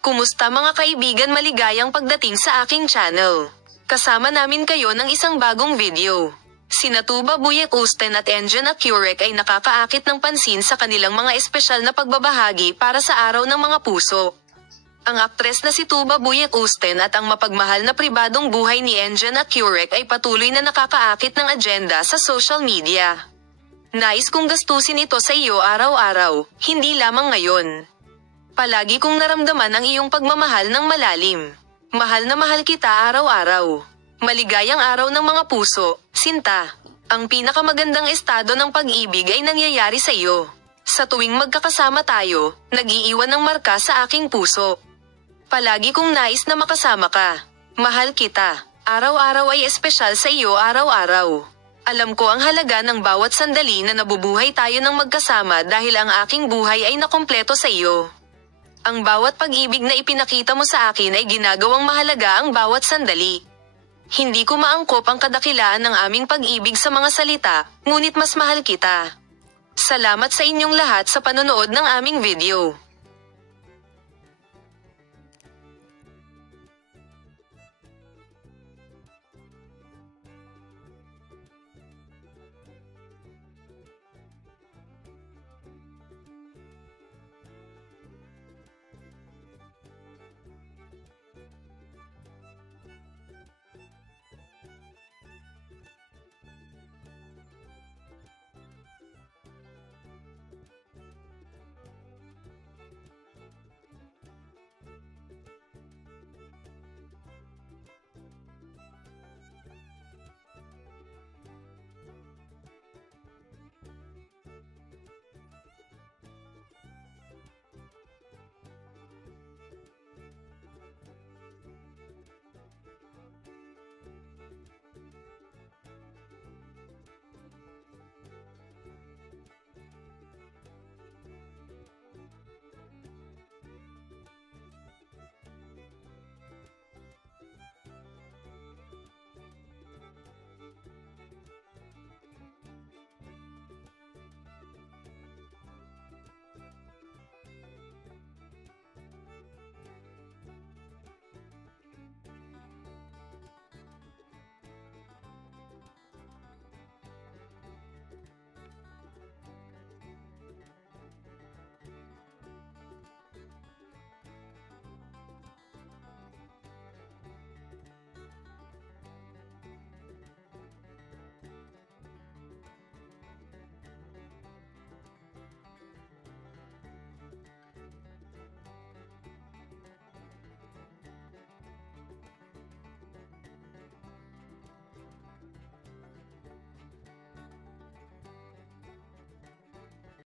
Kumusta mga kaibigan, maligayang pagdating sa aking channel. Kasama namin kayo ng isang bagong video. Sina Tuba Büyüküstün at Engin Akyurek ay nakakaakit ng pansin sa kanilang mga espesyal na pagbabahagi para sa Araw ng Mga Puso. Ang aktres na si Tuba Büyüküstün at ang mapagmahal na pribadong buhay ni Engin Akyurek ay patuloy na nakakaakit ng agenda sa social media. Nais kong gastusin ito sa iyo araw-araw, hindi lamang ngayon. Palagi kong naramdaman ang iyong pagmamahal ng malalim. Mahal na mahal kita araw-araw. Maligayang araw ng mga puso, Sinta. Ang pinakamagandang estado ng pag-ibig ay nangyayari sa iyo. Sa tuwing magkakasama tayo, nag-iiwan ng marka sa aking puso. Palagi kong nais na makasama ka. Mahal kita. Araw-araw ay espesyal sa iyo araw-araw. Alam ko ang halaga ng bawat sandali na nabubuhay tayo ng magkasama dahil ang aking buhay ay nakumpleto sa iyo. Ang bawat pag-ibig na ipinakita mo sa akin ay ginagawang mahalaga ang bawat sandali. Hindi ko maangkop ang kadakilaan ng aming pag-ibig sa mga salita, ngunit mas mahal kita. Salamat sa inyong lahat sa panonood ng aming video.